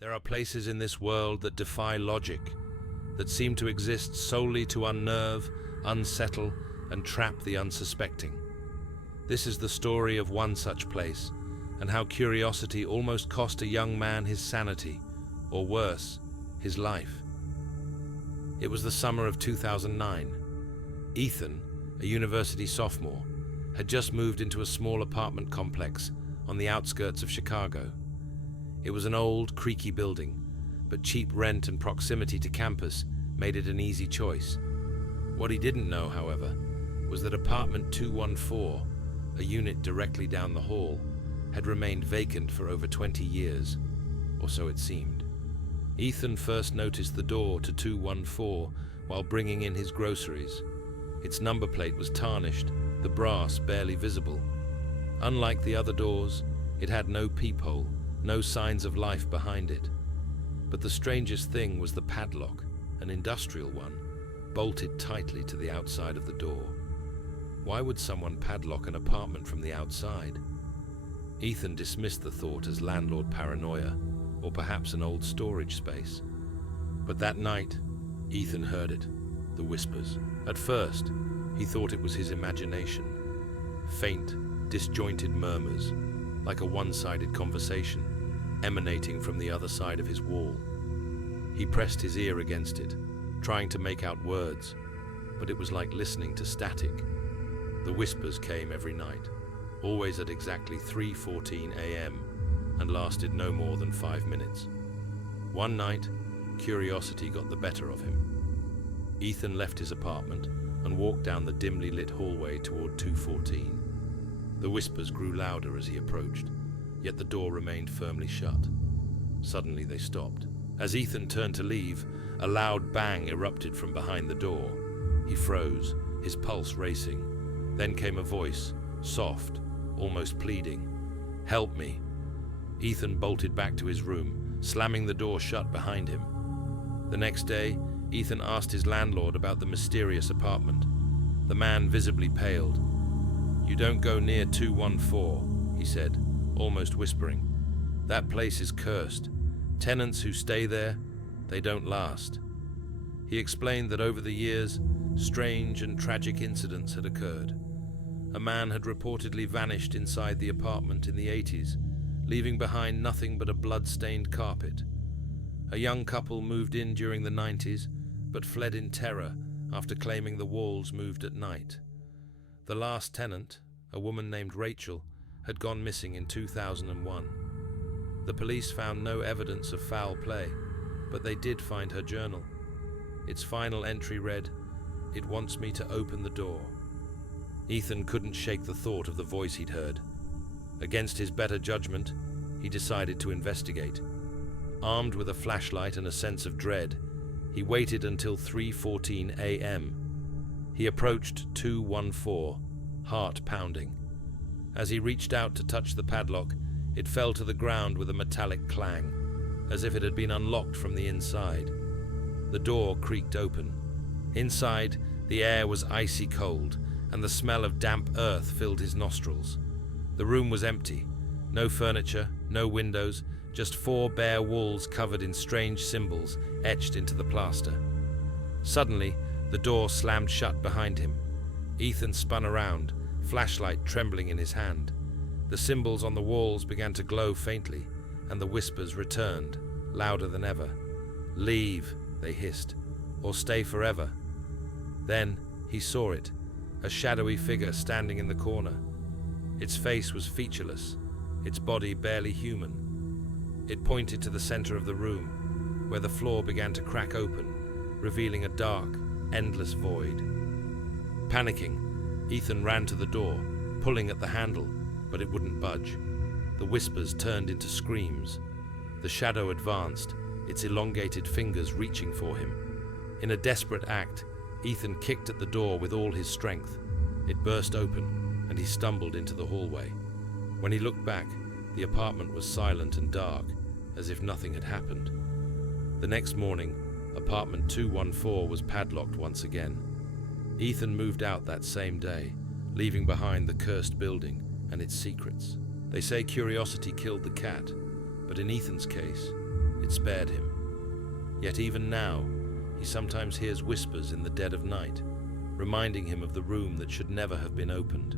There are places in this world that defy logic, that seem to exist solely to unnerve, unsettle, and trap the unsuspecting. This is the story of one such place, and how curiosity almost cost a young man his sanity, or worse, his life. It was the summer of 2009. Ethan, a university sophomore, had just moved into a small apartment complex on the outskirts of Chicago. It was an old, creaky building, but cheap rent and proximity to campus made it an easy choice. What he didn't know, however, was that apartment 214, a unit directly down the hall, had remained vacant for over 20 years, or so it seemed. Ethan first noticed the door to 214 while bringing in his groceries. Its number plate was tarnished, the brass barely visible. Unlike the other doors, it had no peephole, no signs of life behind it. But the strangest thing was the padlock, an industrial one, bolted tightly to the outside of the door. Why would someone padlock an apartment from the outside? Ethan dismissed the thought as landlord paranoia, or perhaps an old storage space. But that night, Ethan heard it, the whispers. At first, he thought it was his imagination. Faint, disjointed murmurs, like a one-sided conversation, emanating from the other side of his wall. He pressed his ear against it, trying to make out words, but it was like listening to static. The whispers came every night, always at exactly 3:14 a.m., and lasted no more than 5 minutes. One night, curiosity got the better of him. Ethan left his apartment and walked down the dimly lit hallway toward 214. The whispers grew louder as he approached, yet the door remained firmly shut. Suddenly they stopped. As Ethan turned to leave, a loud bang erupted from behind the door. He froze, his pulse racing. Then came a voice, soft, almost pleading. "Help me." Ethan bolted back to his room, slamming the door shut behind him. The next day, Ethan asked his landlord about the mysterious apartment. The man visibly paled. "You don't go near 214, he said, almost whispering. "That place is cursed. Tenants who stay there, they don't last." He explained that over the years, strange and tragic incidents had occurred. A man had reportedly vanished inside the apartment in the 80s, leaving behind nothing but a blood-stained carpet. A young couple moved in during the 90s, but fled in terror after claiming the walls moved at night. The last tenant, a woman named Rachel, had gone missing in 2001. The police found no evidence of foul play, but they did find her journal. Its final entry read, "It wants me to open the door." Ethan couldn't shake the thought of the voice he'd heard. Against his better judgment, he decided to investigate. Armed with a flashlight and a sense of dread, he waited until 3:14 a.m. He approached 214, heart pounding. As he reached out to touch the padlock, it fell to the ground with a metallic clang, as if it had been unlocked from the inside. The door creaked open. Inside, the air was icy cold, and the smell of damp earth filled his nostrils. The room was empty. No furniture, no windows, just 4 bare walls covered in strange symbols etched into the plaster. Suddenly, the door slammed shut behind him. Ethan spun around, flashlight trembling in his hand. The symbols on the walls began to glow faintly, and the whispers returned, louder than ever. "Leave," they hissed, "or stay forever." Then he saw it, a shadowy figure standing in the corner. Its face was featureless, its body barely human. It pointed to the center of the room, where the floor began to crack open, revealing a dark, endless void. Panicking, Ethan ran to the door, pulling at the handle, but it wouldn't budge. The whispers turned into screams. The shadow advanced, its elongated fingers reaching for him. In a desperate act, Ethan kicked at the door with all his strength. It burst open, and he stumbled into the hallway. When he looked back, the apartment was silent and dark, as if nothing had happened. The next morning, apartment 214 was padlocked once again. Ethan moved out that same day, leaving behind the cursed building and its secrets. They say curiosity killed the cat, but in Ethan's case, it spared him. Yet even now, he sometimes hears whispers in the dead of night, reminding him of the room that should never have been opened.